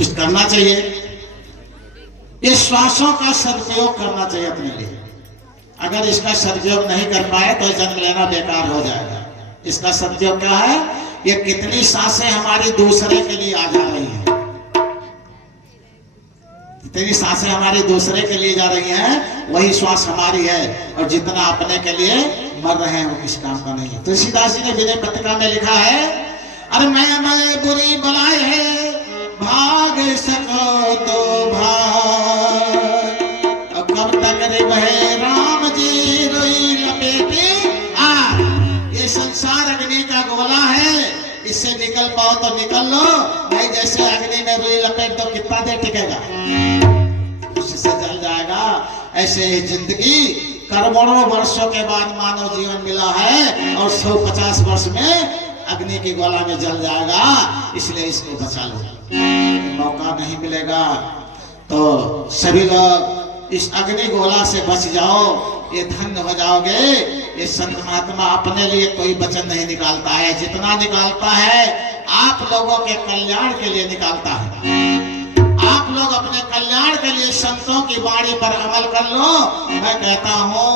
कुछ करना चाहिए। ये श्वासों का सदुपयोग करना चाहिए अपने लिए। अगर इसका सदुपयोग नहीं कर पाए तो जन्म लेना बेकार हो जाएगा। इसका सदुपयोग क्या है? ये कितनी सांसें हमारी दूसरे के लिए आ जा रही हैं, जितनी सांसें हमारी दूसरे के लिए जा रही हैं वही श्वास हमारी है, और जितना अपने के लिए मर रहे हैं वो किस काम का नहीं है। तुलसीदास जी ने विनय पत्रिका में लिखा है, अरे मैं बुरी बलाए है भाग सको तो भाग, कब तक रे बहे राम जी रोई लपेटे आ। ये संसार अग्नि का गोला है, इससे निकल पाओ तो निकल लो, भाई जैसे अग्नि में रुई लपेट दो कितना देर टिकेगा, उससे जल जाएगा। ऐसे ही जिंदगी करोड़ों वर्षों के बाद मानव जीवन मिला है और 150 वर्ष में अग्नि की गोला में जल जाएगा, इसलिए इसको बचा लो। मौका नहीं मिलेगा तो सभी लोग इस अग्नि गोला से बच जाओ, ये धन्य हो जाओगे। ये संत महात्मा अपने लिए कोई वचन नहीं निकालता है, जितना निकालता है आप लोगों के कल्याण के लिए निकालता है। आप लोग अपने कल्याण के लिए संतों की वाणी पर अमल कर लो, मैं कहता हूँ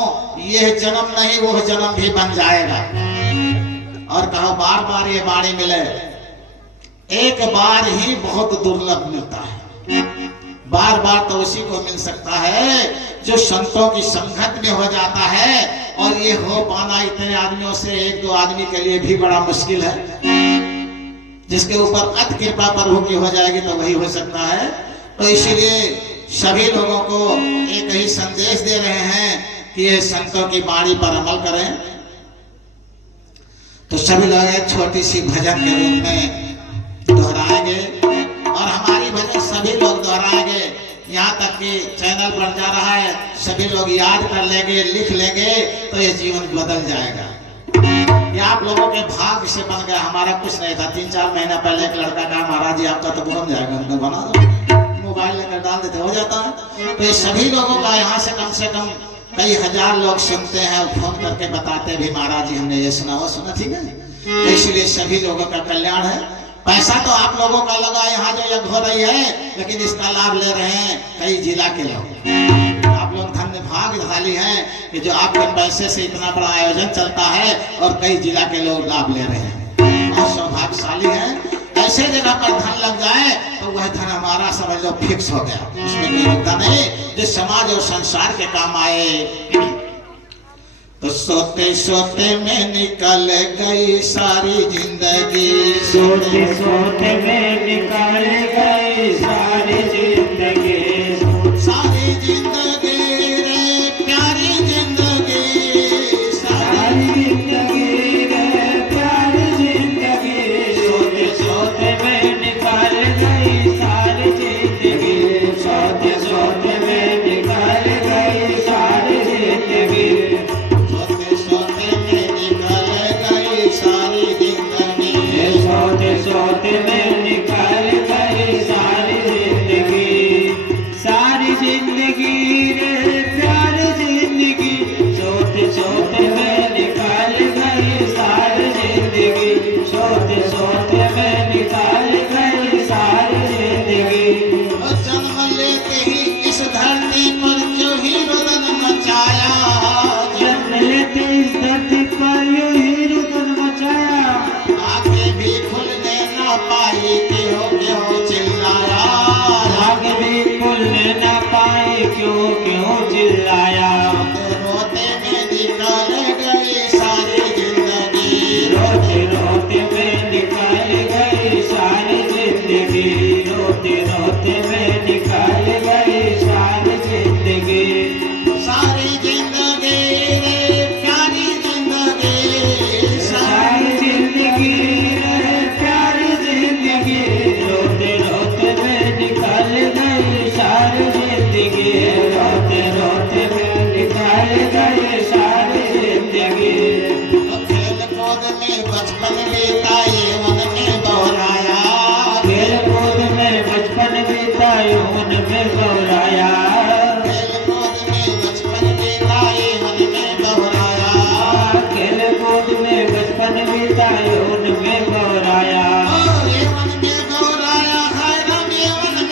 यह जन्म नहीं वो जन्म भी बन जाएगा। और कहो बार बार ये वाणी मिले, एक बार ही बहुत दुर्लभ मिलता है, बार बार तो उसी को मिल सकता है जो संतों की संगत में हो जाता है। और ये हो पाना इतने आदमियों से एक दो आदमी के लिए भी बड़ा मुश्किल है। जिसके ऊपर अति कृपा प्रभु की हो जाएगी तो वही हो सकता है। तो इसीलिए सभी लोगों को एक ही संदेश दे रहे हैं कि ये संतों की वाणी पर अमल करें। तो सभी लोग एक छोटी सी भजन के रूप में दोहराएंगे और हमारी भजन सभी लोग दोहराएंगे, यहाँ तक कि चैनल पर जा रहा है, सभी लोग याद कर लेंगे, लिख लेंगे तो ये जीवन बदल जाएगा। ये आप लोगों के भाग्य से बन गया, हमारा कुछ नहीं था। 3-4 महीना पहले एक लड़का कहा महाराज जी आपका तो बन जाएगा, हमने बना दो, मोबाइल लेकर डाल देते हो जाता है। तो ये सभी लोगों का यहाँ से कम कई हजार लोग सुनते हैं, फोन करके बताते भी महाराज जी हमने ये सुना वो सुना, ठीक है। तो इसलिए सभी लोगों का कल्याण है। पैसा तो आप लोगों का लगा यहाँ जो यज्ञ हो रही है, लेकिन इसका लाभ ले रहे हैं कई जिला के लोग। आप लोग धन्य भाग्यशाली हैं कि जो आपके पैसे से इतना बड़ा आयोजन चलता है और कई जिला के लोग लाभ ले रहे हैं, और सौभाग्यशाली हैं। ऐसे जगह पर धन लग जाए तो वह धन हमारा समझ लो फिक्स हो गया, उसमें कोई रुकता नहीं, जो समाज और संसार के काम आए। तो सोते सोते में निकल गई सारी जिंदगी, सोते सोते में निकल गई सारी जिंदगी, सारी जिंदगी रे प्यारी जिंदगी, सारी जिंदगी रे प्यारी जिंदगी, सोते सोते में निकल गई सारी जिंदगी, सोते सोते में निकल गई सारी जिंदगी, सोते सोते में निकल गई सारी जिंदगी, सोते सोते में निकल गई सारी जिंदगी, सारी जिंदगी रे प्यारी जिंदगी, सोते सोते में निकल गई सारी जिंदगी, सोते सोते में निकल गई सारी जिंदगी। और जन्म लेते ही इस धरती पर जो ही बदन मचाया, जन्म लेते इस धरती पर यूं ही रुदन मचाया, आगे भी खुलने न पाई क्यों चिल्लाया, आगे भी खुलने न पाई क्यों चिल्लाया, रोते में निकल गई सारी जिंदगी, रोते रोते में निकल गई सारी जिंदगी, रोते रोते में निकल गई सारी जिंदगी, सारी जिंदगी रे प्यारी जिंदगी, सारी जिंदगी रे प्यारी जिंदगी, रोते रोते में निकल गई सारी जिंदगी, रोते रोते में निकल गई सारी जिंदगी। खेल कूद में बचपन बीता यौवन में बहराया, खेल कूद में बचपन बीता यौवन में बहराया, खेल कूद में बचपन बीता यौवन में बहराया, खेल कूद में बचपन बीता यौवन में बहराया, यौवन में बहराया है राम यौवन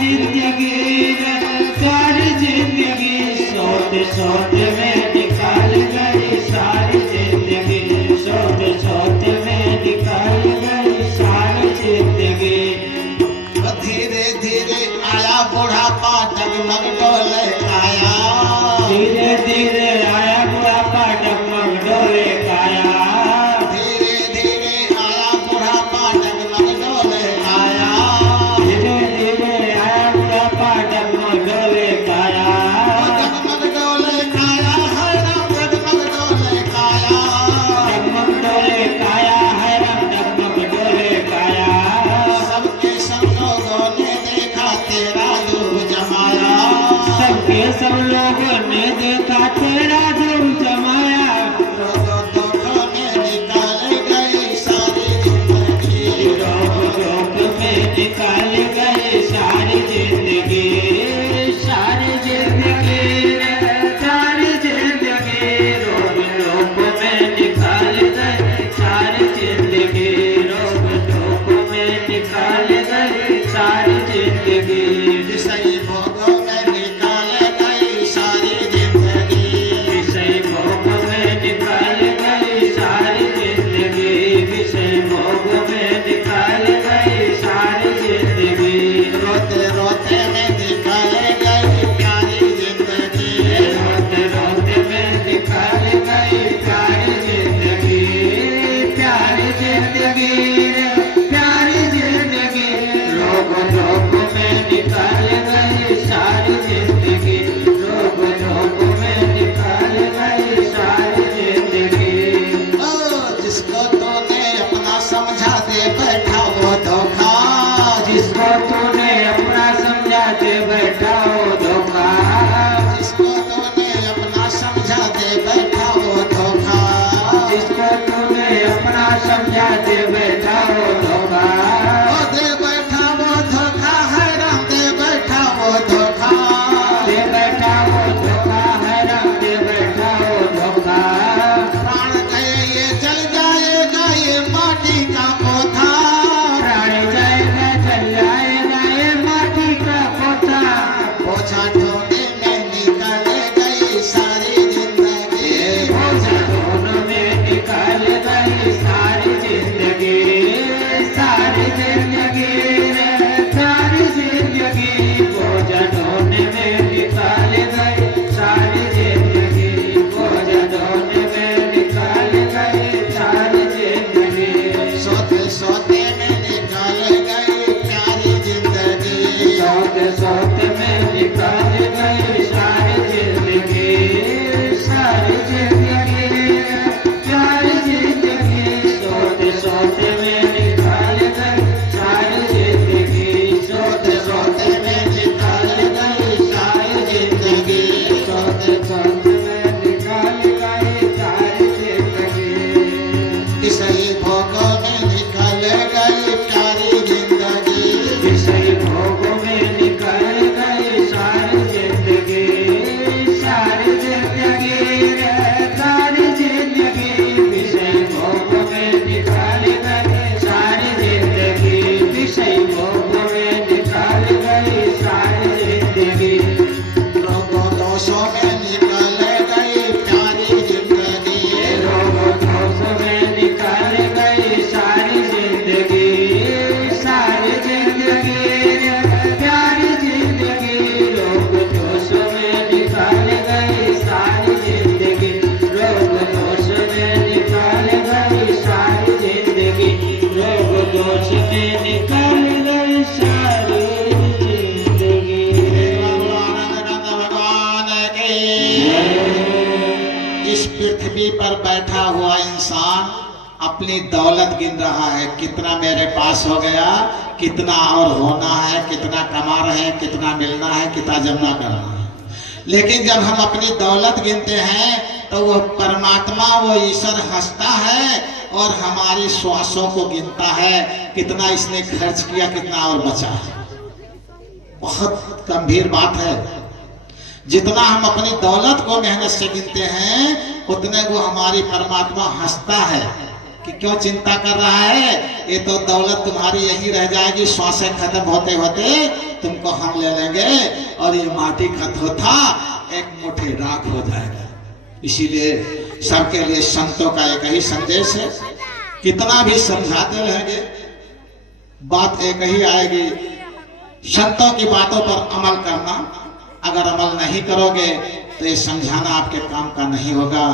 जिंदगी सारी जिंदगी सोते सोते में निकाल गई सारी जिंदगी सोते सोते में निकाल गई सारी जिंदगी धीरे धीरे आया बुढ़ापा डगमग डोले काया धीरे धीरे आया बुढ़ापा डगमग डोले काया धीरे धीरे आया बुढ़ापा डगमग डोले काया धीरे धीरे आया बुढ़ापा डगमग डोले काया डगमग डोले काया है राम डगमग डोले काया डगमग डोले काया है राम डगमग डोले काया सबके सब लोगों ने देखा तेरा रूप जमाया सबके सब लोगों ने देखा तेरा रूप जमाया रोगों दुखों में निकाल गई सारी जिंदगी रोग रोग में निकाल गए सारी जिंदगी सारी जिंदगी सारी जिंदगी रोग रोग में निकाल गए सारी जिंदगी रोग रोग में निकाल गए सारी जिंदगी सही भोगों में निकाल गई सारी जिंदगी विषय भोग में निकाल गई सारी जिंदगी विषय भोग में निकाल गई सारी जिंदगी रोते रोते में निकाल गई प्यारी जिंदगी रोते रोते में निकाल गई प्यारी जिंदगी प्यारी जिंदगी प्यारी जिंदगी रोग रोग में निकाल गई सारी जिंदगी रोग रोग में निकाल गई सारी जिंदगी ओ जिसको तूने अपना समझा दे बैठा वो धोखा जिसको तूने अपना समझा दे बैठा हो धोखा जिसको तूने अपना समझा दे बैठा वो धोखा जिसको तूने अपना समझा दे बैठा हो धोखा ओ दे बैठा वो धोखा है राम दे बैठा वो धोखा दे बैठा हो धोखा है राम दे बैठा हो धोखा प्राण गए ये जल जाएगा ये माटी का पोथा प्राण जाएगा चल जाएगा ये माटी का पोता पोछा ढूंढने में निकल गई सारी जिंदगी बोझा दोनों में निकाल गई सारी जिंदगी सारी जिंदगी सारी जिंदगी बोझा ढोने में निकाल गई सारी जिंदगी बोझा ढोने में निकाल गई सारी जिंदगी सोते सोते में निकल गई प्यारी जिंदगी सोते सोते में निकाल गई सारी जिंदगी सारी जिंदगी सारी जिंदगी सोते सोते में निकाल गई सारी जिंदगी सोते सोते में निकाल गई सारी जिंदगी सोते सोते में निकाल गई सारी जिंदगी सही भोगों में निकल गई प्यारी जिंदगी विषय भोग में निकल गई सारी जिंदगी सारी जिंदगी सारी जिंदगी विषय भोग में निकाल गई सारी जिंदगी विषय भोग में निकाल गई सारी जिंदगी रोगों दोषों में निकल गई प्यारी जिंदगी रोग दोष में निकाल गई सारी जिंदगी सारी जिंदगी प्यारी जिंदगी रोग दोष में निकाल गई सारी जिंदगी रोग दोष में निकाल गई सारी जिंदगी रोग दोष में निकाल गई सारी जिंदगी आनंद भगवान के इस पृथ्वी पर बैठा हुआ इंसान अपनी दौलत गिन रहा है कितना मेरे पास हो गया कितना और होना है कितना कमा रहे हैं कितना मिलना है कितना जमा करना है लेकिन जब हम अपनी दौलत गिनते हैं तो वो परमात्मा वो ईश्वर हंसता है और हमारी श्वासों को गिनता है कितना इसने खर्च किया कितना और बचा है बहुत गंभीर बात है जितना हम अपनी दौलत को मेहनत से गिनते हैं उतने को हमारी परमात्मा हंसता है कि क्यों चिंता कर रहा है, ये तो दौलत तुम्हारी यही रह जाएगी, श्वासें खत्म होते होते तुमको हम ले लेंगे और ये माटी का थोथा एक मुट्ठी राख हो जाएगा। इसीलिए सबके लिए संतों का एक ही संदेश है, कितना भी समझाते रहेंगे बात एक ही आएगी, संतों की बातों पर अमल करना। अगर अमल नहीं करोगे तो ये समझाना आपके काम का नहीं होगा।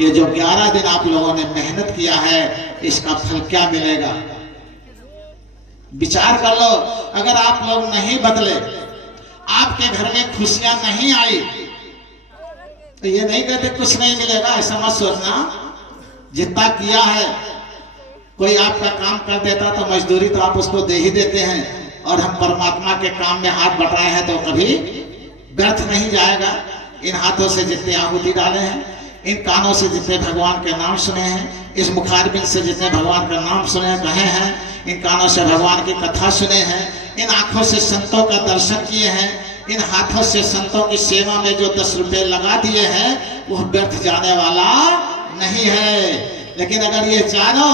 ये जो 11 दिन आप लोगों ने मेहनत किया है, इसका फल क्या मिलेगा? विचार कर लो। अगर आप लोग नहीं बदले, आपके घर में खुशियां नहीं आई, तो ये नहीं कहते कुछ नहीं मिलेगा, ऐसा मत सोचना। जितना किया है, कोई आपका काम कर देता तो मजदूरी तो आप उसको दे ही देते हैं, और हम परमात्मा के काम में हाथ बटाए हैं तो कभी व्यर्थ नहीं जाएगा। इन हाथों से जितने आहुति डाले हैं, इन कानों से जितने भगवान के नाम सुने हैं, इस मुखारबिंद से जितने भगवान का नाम सुने कहे हैं, इन कानों से भगवान की कथा सुने हैं, इन आंखों से संतों का दर्शन किए हैं, इन हाथों से संतों की सेवा में जो 10 रुपए लगा दिए हैं, वो व्यर्थ जाने वाला नहीं है। लेकिन अगर ये जानो,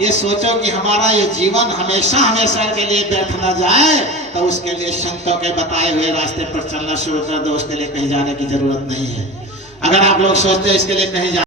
ये सोचो कि हमारा ये जीवन हमेशा हमेशा के लिए व्यर्थ न जाए, तो उसके लिए संतों के बताए हुए रास्ते पर चलना शुरू कर दो। उसके लिए कहीं जाने की जरूरत नहीं है। अगर आप लोग सोचते हैं इसके लिए कहीं